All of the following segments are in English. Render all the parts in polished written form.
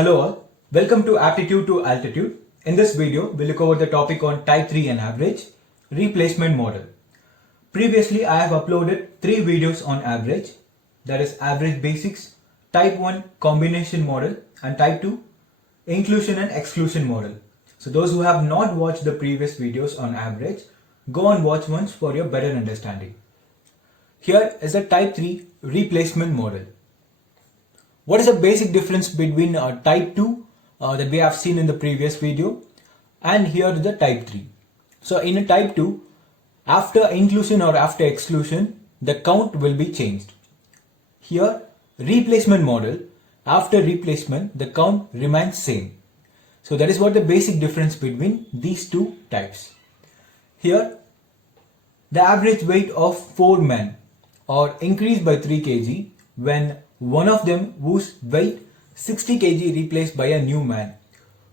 Hello all, welcome to Aptitude to Altitude. In this video, we'll look over the topic on Type 3 and Average, Replacement Model. Previously, I have uploaded 3 videos on average, that is Average Basics, Type 1 Combination Model and Type 2 Inclusion and Exclusion Model. So those who have not watched the previous videos on average, go and watch once for your better understanding. Here is a Type 3 Replacement Model. What is the basic difference between type 2 that we have seen in the previous video and here the type 3? So in a type 2, after inclusion or after exclusion, the count will be changed. Here, replacement model, after replacement, the count remains same. So that is what the basic difference between these two types. Here, the average weight of 4 men or increased by 3 kg when one of them whose weight 60 kg replaced by a new man.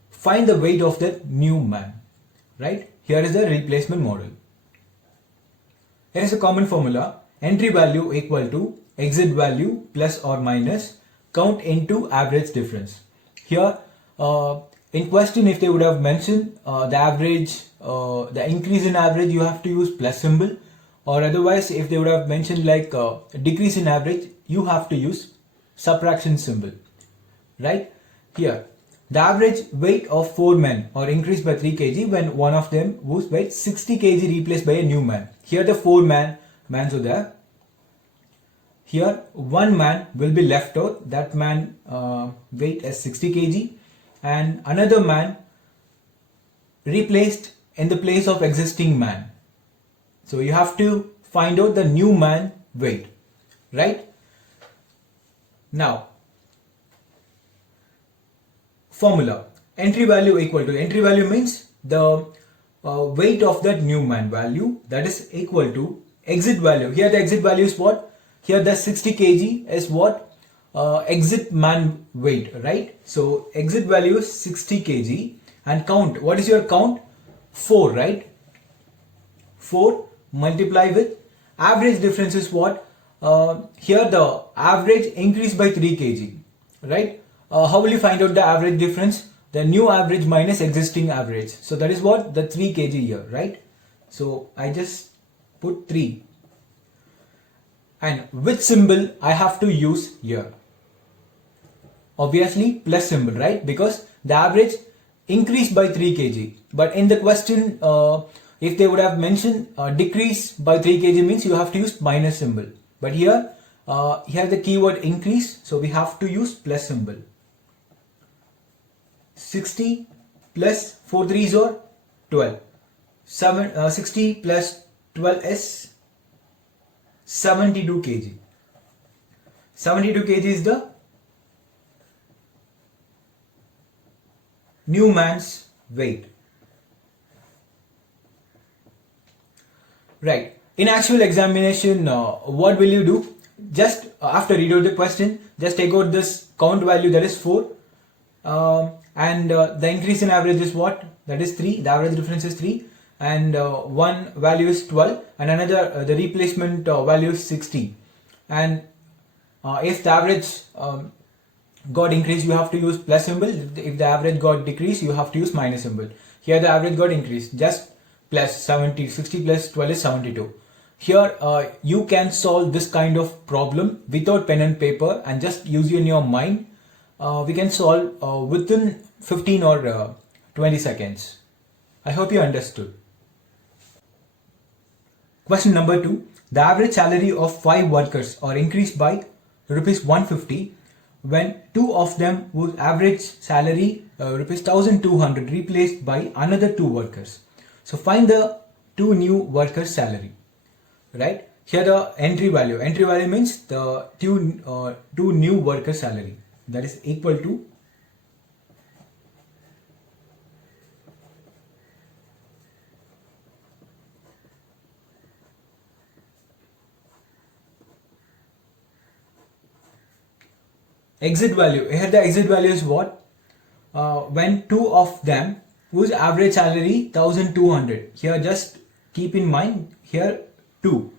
Find the weight of the new man. Right? Here is the replacement model. Here is a common formula. Entry value equal to exit value plus or minus count into average difference. Here in question, if they would have mentioned the average, the increase in average, you have to use plus symbol, or otherwise if they would have mentioned like decrease in average, you have to use subtraction symbol. Right? Here, the average weight of 4 men or increased by 3 kg when one of them whose weight 60 kg replaced by a new man. Here the 4 mans are there. Here one man will be left out. That man weight is 60 kg and another man replaced in the place of existing man. So you have to find out the new man weight. Right? Now, formula. Entry value equal to, entry value means the weight of that new man value, that is equal to exit value. Here the exit value is what? Here the 60 kg is what? Exit man weight, right? So exit value is 60 kg and count. What is your count? 4, right? 4 multiply with average difference is what? Here the average increased by 3 kg, right? How will you find out the average difference? The new average minus existing average. So that is what? The 3 kg here, right? So I just put 3. And which symbol I have to use here? Obviously plus symbol, right? Because the average increased by 3 kg. But in the question, if they would have mentioned decrease by 3 kg means you have to use minus symbol. But here, here the keyword increase, so we have to use plus symbol. 60 plus 4 3s are 12. 60 plus 12 is 72 kg. 72 kg is the new man's weight. Right. In actual examination, what will you do? Just after read out the question, just take out this count value, that is 4, and the increase in average is what? That is 3. The average difference is 3, and one value is 12, and another the replacement value is 60. And if the average got increased, you have to use plus symbol. If the average got decreased, you have to use minus symbol. Here the average got increased, just plus 70. 60 plus 12 is 72. Here you can solve this kind of problem without pen and paper and just use in your mind. We can solve within 15 or 20 seconds. I hope you understood. Question number 2. The average salary of 5 workers are increased by rupees 150 when 2 of them whose average salary rupees 1200 replaced by another 2 workers. So find the 2 new workers' salary. Right? Here the entry value. Entry value means the two new workers' salary. That is equal to exit value. Here the exit value is what? When 2 of them whose average salary 1200. Here just keep in mind here 2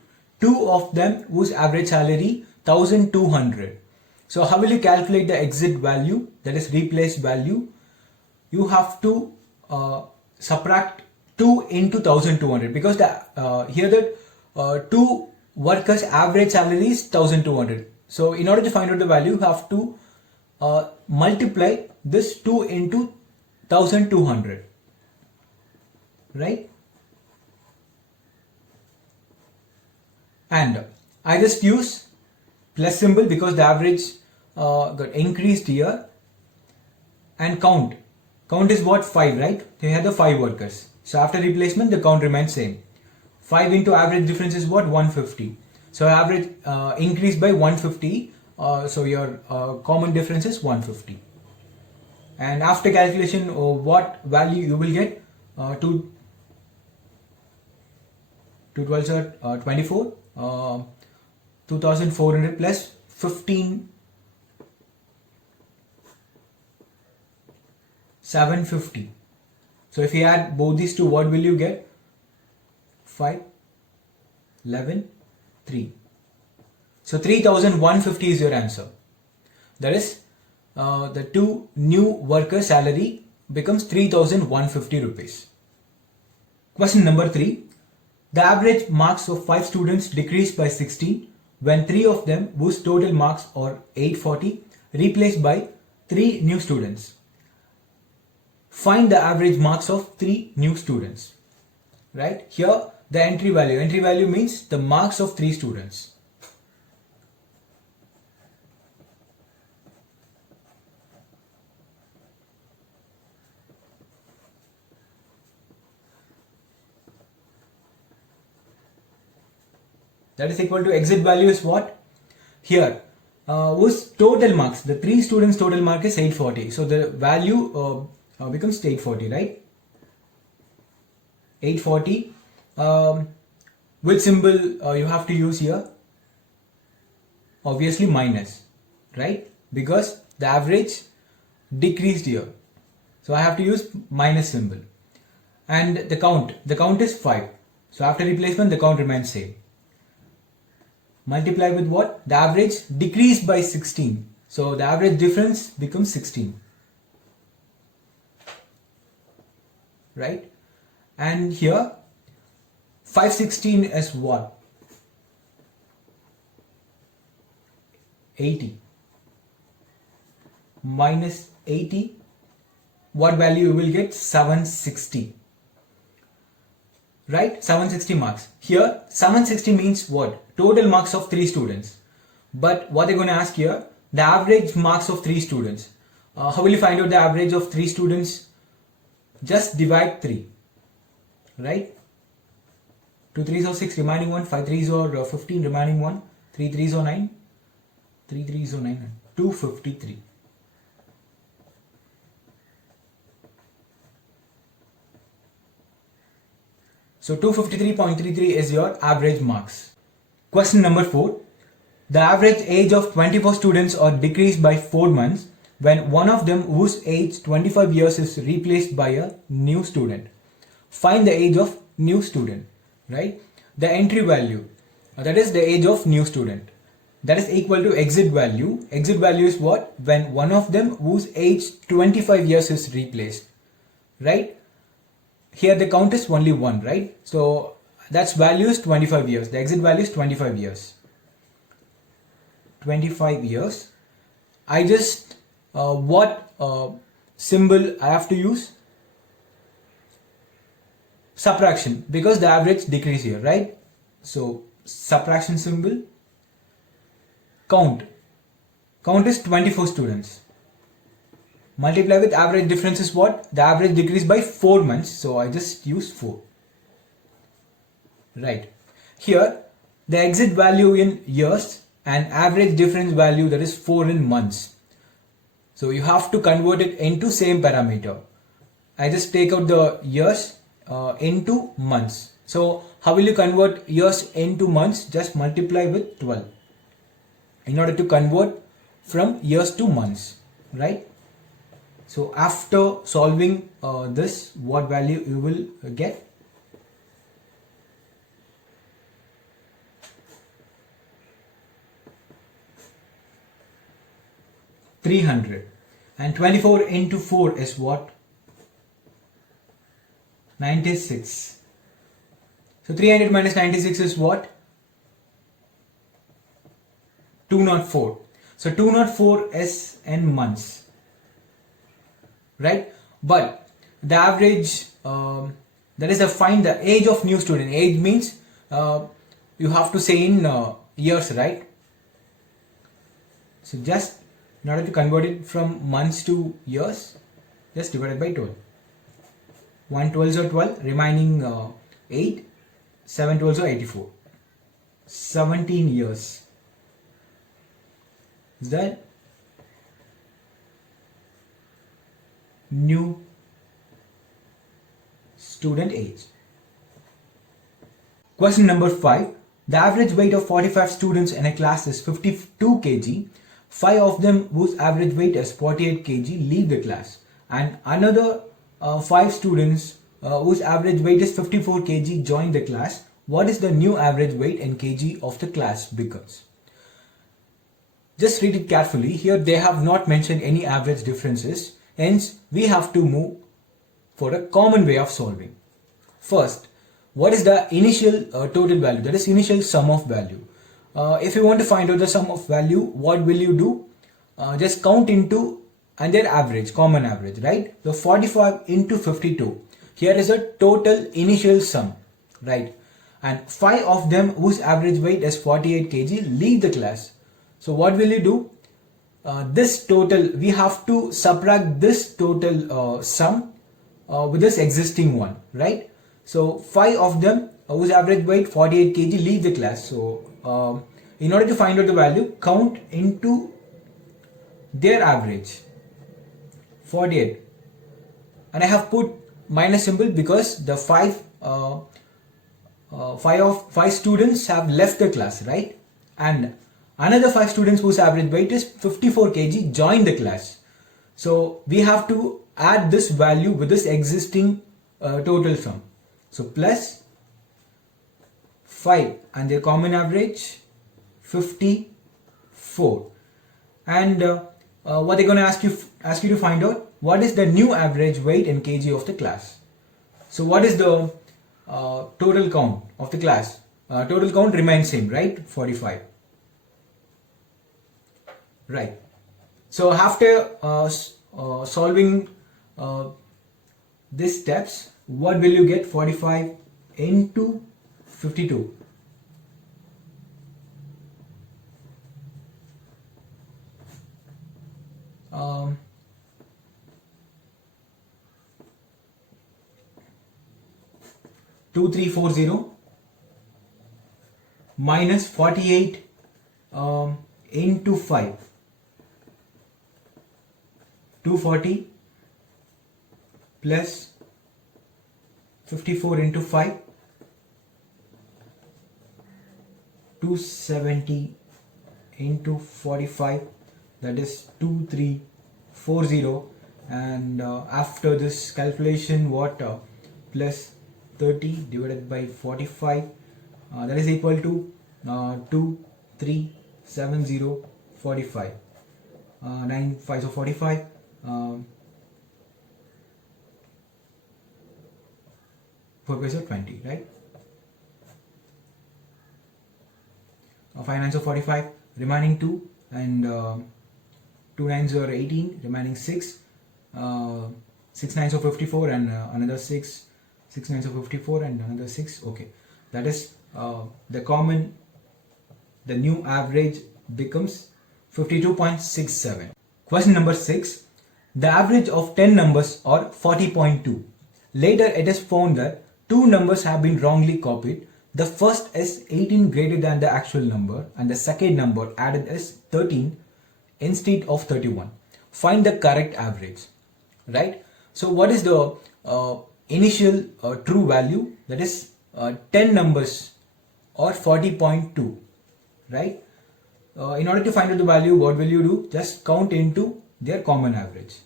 of them whose average salary 1200 So how will you calculate the exit value, that is replaced value? You have to subtract 2 into 1200, because here the 2 workers average salary is 1200. So in order to find out the value, you have to multiply this 2 into 1200, right? And I just use plus symbol because the average got increased here. And count is what? 5, right? They had the 5 workers, so after replacement the count remains same. 5 into average difference is what? 150. So average increased by 150, so your common difference is 150. And after calculation, what value you will get? 2 12 are 24, 2400 plus 15, 750. So if you add both these two, what will you get? 5, 11, 3. So 3150 is your answer. That is, the 2 new worker salary becomes 3150 rupees. Question number 3. The average marks of 5 students decreased by 16 when 3 of them, whose total marks are 840, replaced by 3 new students. Find the average marks of 3 new students. Right? Here the entry value means the marks of 3 students. That is equal to exit value is what? Here, whose total marks, the 3 students total mark is 840. So the value becomes 840, right? 840. Which symbol you have to use here? Obviously minus, right? Because the average decreased here. So I have to use minus symbol. And the count is 5. So after replacement, the count remains same. Multiply with what? The average decreased by 16. So the average difference becomes 16. Right? And here 516 is what? 80. Minus 80. What value you will get? 760. Right? 760 marks. Here 760 means what? Total marks of 3 students. But what they're going to ask here, the average marks of 3 students. How will you find out the average of 3 students? Just divide 3. Right? 2 3s are 6, remaining 1. 5 3s are 15, remaining 1. 3 3s are 9. 3 3s are 9. 253. So 253.33 is your average marks. Question number 4. The average age of 24 students are decreased by 4 months when one of them whose age 25 years is replaced by a new student. Find the age of new student, right? The entry value, that is the age of new student. That is equal to exit value. Exit value is what? When one of them whose age 25 years is replaced, right? Here the count is only 1, right? So that's value is 25 years. The exit value is 25 years. 25 years. I just, what symbol I have to use? Subtraction, because the average decrease here, right? So subtraction symbol. Count is 24 students. Multiply with average difference is what? The average decreased by 4 months. So I just use 4. Right. Here the exit value in years and average difference value, that is 4 in months. So you have to convert it into same parameter. I just take out the years into months. So how will you convert years into months? Just multiply with 12 in order to convert from years to months, right? So after solving this, what value you will get? 300. And 24 into 4 is what? 96. So 300 minus 96 is what? 204. So 204 is in months, right? But the average, that is find the age of new student. Age means you have to say in years, right? So just in order to convert it from months to years, just divide it by 12. 1 12s are 12, remaining 8, 7 12s are 84. 17 years. Is that new student age? Question number 5. The average weight of 45 students in a class is 52 kg. 5 of them whose average weight is 48 kg leave the class, and another 5 students whose average weight is 54 kg join the class. What is the new average weight in kg of the class becomes? Just read it carefully. Here they have not mentioned any average differences. Hence, we have to move for a common way of solving. First, what is the initial total value? That is initial sum of value. If you want to find out the sum of value, what will you do? Just count into and their average, common average, right? So 45 into 52. Here is a total initial sum, right? And 5 of them whose average weight is 48 kg leave the class. So what will you do? This total, we have to subtract this total sum with this existing one, right? So 5 of them whose average weight 48 kg leave the class. So in order to find out the value, count into their average 48, and I have put minus symbol because the 5 students have left the class, right? And another 5 students whose average weight is 54 kg join the class. So we have to add this value with this existing total sum. So plus 5 and their common average 54. And what they're going to ask you to find out, what is the new average weight in kg of the class. So what is the total count of the class? Total count remains same, right? 45. Right. So after solving these steps, what will you get? 45 into 52. Um, 2340 minus 48 into 5. 240 plus 54 into 5. 270 into 45, that is 2340, and after this calculation, what plus 30 divided by 45, that is equal to 2370 45. 9 5 so 45. 4 5 so 20, right? 5 9 so 45, remaining 2, and 2 9s are 18, remaining 6, 6 9s are 54, and another 6, 6 9s are 54, and another 6. Okay, that is the new average becomes 52.67. Question number 6. The average of 10 numbers are 40.2. Later it is found that 2 numbers have been wrongly copied. The first is 18 greater than the actual number, and the second number added is 13 instead of 31. Find the correct average, right? So what is the initial true value? That is 10 numbers or 40.2, right? In order to find out the value, what will you do? Just count into their common average.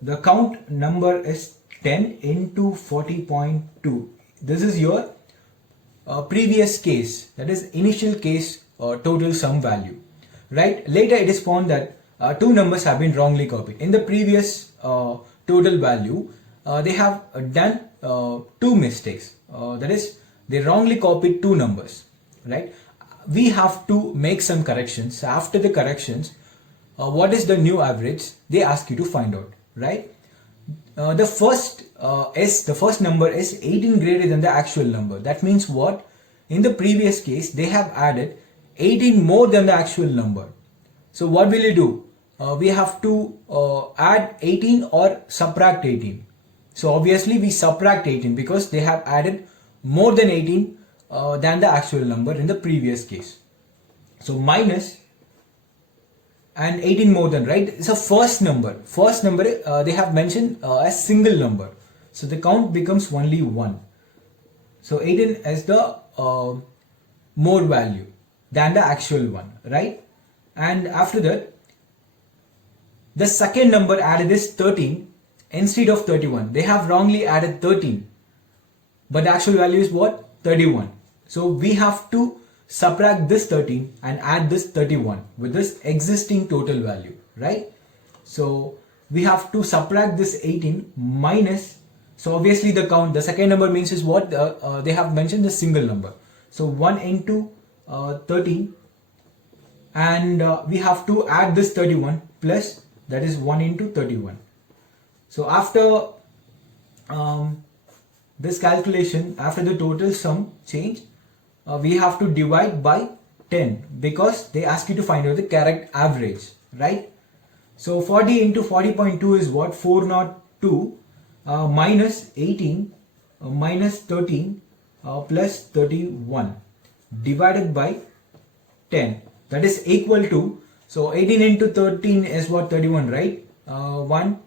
The count number is 10 into 40.2. This is your previous case, that is initial case total sum value, right? Later it is found that two numbers have been wrongly copied. In the previous total value, they have done two mistakes. That is, they wrongly copied two numbers, right? We have to make some corrections. After the corrections, what is the new average? They ask you to find out, right? The first number is 18 greater than the actual number. That means what? In the previous case, they have added 18 more than the actual number. So what will you do? We have to add 18 or subtract 18. So obviously we subtract 18 because they have added more than 18 than the actual number in the previous case. So minus and 18 more than, right? It's a first number. First number they have mentioned as single number. So the count becomes only 1. So 18 is the more value than the actual one, right? And after that, the second number added is 13 instead of 31. They have wrongly added 13. But the actual value is what? 31. So we have to subtract this 13 and add this 31 with this existing total value, right? So we have to subtract this 18 minus, so obviously the count, the second number means is what? They have mentioned the single number. So 1 into 13, and we have to add this 31 plus, that is 1 into 31. So after this calculation, after the total sum change, we have to divide by 10 because they ask you to find out the correct average, right? So 40 into 40.2 is what? 402 minus 18 minus 13 plus 31 divided by 10, that is equal to, so 18 into 13 is what? 31, right? 1,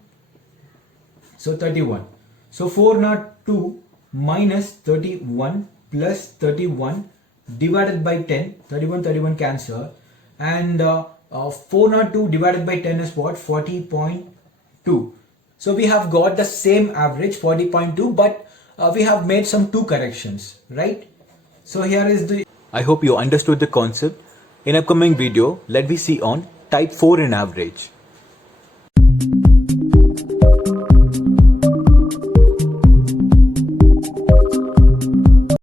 so 31. So 402 minus 31 plus 31 divided by 10, 31 cancel, and 402 divided by 10 is what? 40.2. So we have got the same average 40.2, but we have made some two corrections, right? So here is the, I hope you understood the concept. In upcoming video, let me see on type 4 in average.